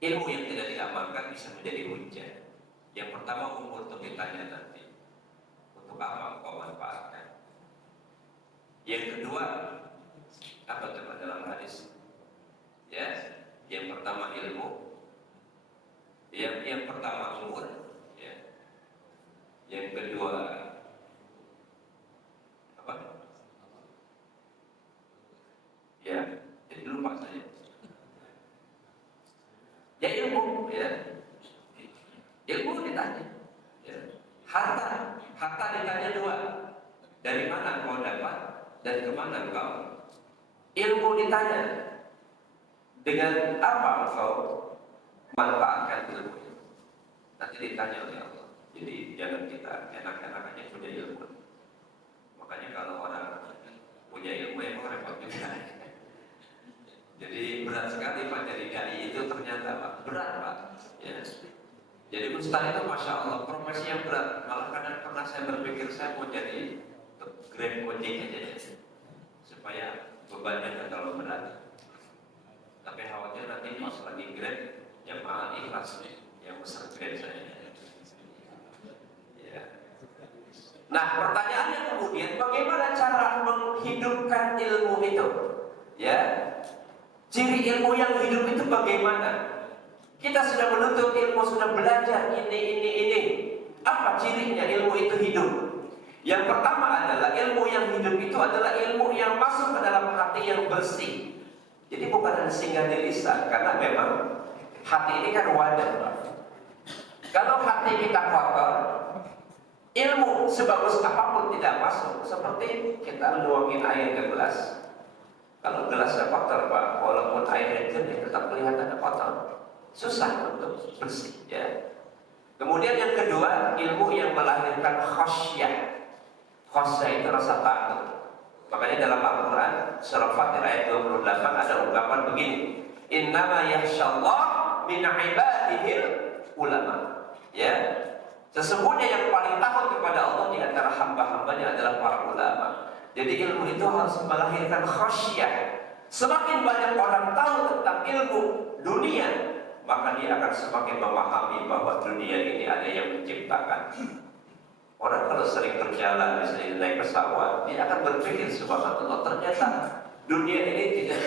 Ilmu yang tidak diamalkan bisa menjadi hujah. Yang pertama, umur untuk ditanya nanti. Untuk apa engkau manfaatkan? Yang kedua, apa coba dalam hadis? Ya, yang pertama ilmu. Yang pertama umur. Ya. Yang kedua apa? Ya, jadi lupa saja. Ya ilmu, ya. Ilmu ditanya. Ya. Harta ditanya 2. Dari mana kau dapat dan kemana kau? Ilmu ditanya. Dengan apa kau manfaatkan ilmu itu? Nanti ditanya oleh Allah. Jadi jangan kita enak-enak aja punya ilmu. Makanya kalau orang punya ilmu emang repot juga. Jadi berat sekali Pak jadi dai itu ternyata Pak, berat Pak. Ya. Jadi ustaz itu masya Allah profesi yang berat. Malah kadang pernah saya berpikir saya mau jadi grab ojek aja ya, supaya bebannya tidak terlalu berat. Tapi khawatir nanti pas lagi grab jamaah ikhlas yang besar grab saya. Ya. Nah pertanyaannya kemudian bagaimana cara menghidupkan ilmu itu? Ya. Ciri ilmu yang hidup itu bagaimana? Kita sudah menuntut ilmu, sudah belajar ini. Apa cirinya ilmu itu hidup? Yang pertama adalah ilmu yang hidup itu adalah ilmu yang masuk ke dalam hati yang bersih. Jadi bukan hanya singgah di lisan, karena memang hati ini kan wadah. Kalau hati kita kotor, ilmu sebagus apapun tidak masuk. Seperti kita nuangin air ke gelas. Kalau gelasnya kotor Pak, walaupun airnya jernih tetap kelihatan kotor. Susah untuk bersih ya. Kemudian yang kedua, ilmu yang melahirkan khasyah. Khasyah itu rasa takut. Makanya dalam Al-Quran surah Fatir ayat 28 ada ungkapan begini. Innama yakhshallah min ibadihil ulama. Ya. Sesungguhnya yang paling takut kepada Allah di antara hamba-hambanya adalah para ulama. Jadi ilmu itu harus melahirkan khasyah. Semakin banyak orang tahu tentang ilmu dunia, maka dia akan semakin memahami bahwa dunia ini ada yang menciptakan. Orang kalau sering berjalan, misalnya naik pesawat, dia akan berpikir subhanallah, ternyata dunia ini tidak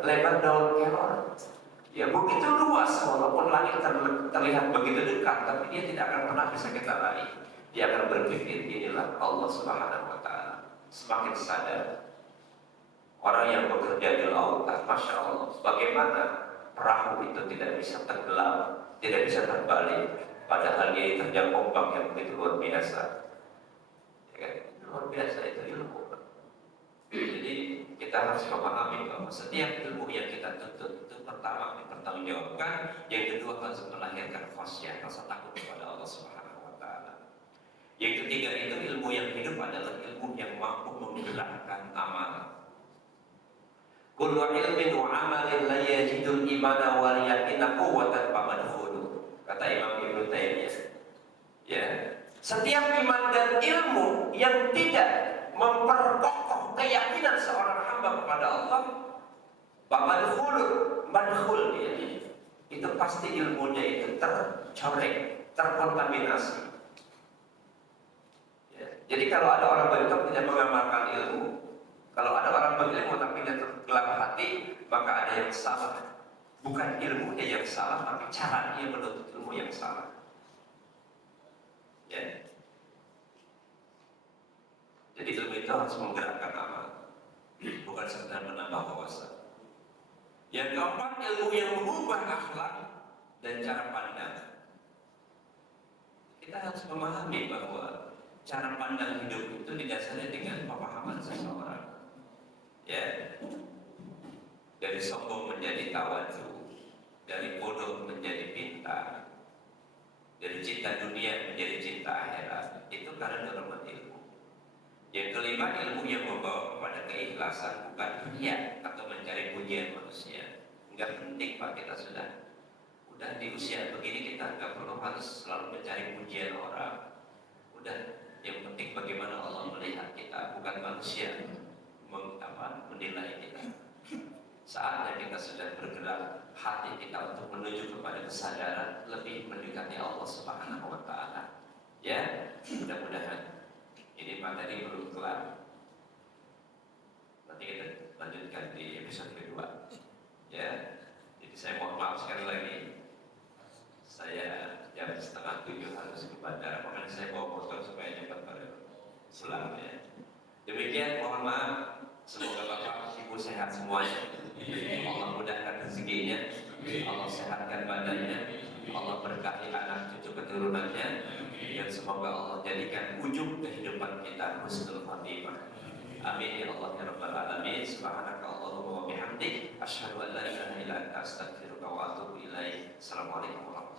selebar daun kelor. Ya begitu luas, walaupun langit terlihat begitu dekat, tapi dia tidak akan pernah bisa kita raih. Dia akan berpikir inilah Allah Subhanahu Wa Taala. Semakin sadar. Orang yang bekerja di lautan, masya Allah, bagaimana perahu itu tidak bisa tenggelam, tidak bisa terbalik, padahal dia terjang ombak yang begitu luar biasa. Ya kan? Luar biasa itu ilmu. Jadi kita harus memahami bahwa setiap ilmu yang kita tuntut itu pertama dipertanggungjawabkan, yang kedua harus melahirkan khasyah, rasa takut kepada Allah Subhanahu Wa Taala. Yang ketiga itu ilmu yang hidup adalah ilmu yang mampu menggerakkan amal. Kullu ilmin wa amalin la yajidul imana wal yaqina quwwatan famadkhulu. Kata Imam Ibnu Taimiyah. Ya. Setiap iman dan ilmu yang tidak memperkokoh keyakinan seorang hamba kepada Allah, madkhul dia. Itu pasti ilmunya itu tercoreng, terkontaminasi. Ya. Jadi kalau ada orang berilmu tidak mengamalkan ilmu, kalau ada orang berilmu tapi dia tergelap hati, maka ada yang salah. Bukan ilmunya yang salah, tapi cara dia menuntut ilmu yang salah. Ya. Jadi ilmu itu harus menggerakkan amal, bukan sekedar menambah wawasan. Yang keempat, ilmu yang mengubah akhlak dan cara pandang. Kita harus memahami bahwa cara pandang hidup itu didasari dengan pemahaman seseorang. Ya, dari sombong menjadi tawadhu, dari bodoh menjadi pintar, dari cinta dunia menjadi cinta akhirat. Itu karena dorongan ilmu. Yang kelima, ilmu yang membawa kepada keikhlasan, bukan riya atau mencari pujian manusia. Enggak penting Pak, kita sudah di usia begini, kita enggak perlu harus selalu mencari pujian orang. Udah, yang penting bagaimana Allah melihat kita, bukan manusia menilai kita. Saatnya kita sudah bergerak hati kita untuk menuju kepada kesadaran lebih mendekati Allah Subhanahu Wa Taala. Ya, mudah-mudahan ini materi belum kelar. Nanti kita lanjutkan di episode kedua. Ya, jadi saya mohon maaf sekali lagi. Saya jam 6:30 harus ke bandara, makanya saya bawa motor supaya cepat pulang. Ya. Demikian, mohon maaf. Semoga Bapak Ibu sehat semuanya. Allah mudahkan rezekinya, Allah sehatkan badannya, Allah berkahi anak cucu keturunannya, dan semoga Allah jadikan ujung kehidupan kita husnul khatimah. Amin ya Allah ya rabbal alamin. Subhanaka Allahumma wa bihamdik, asyhadu an la ilaha illa anta, astaghfiruka wa atubu ilaik. Assalamualaikum warahmatullahi wabarakatuh.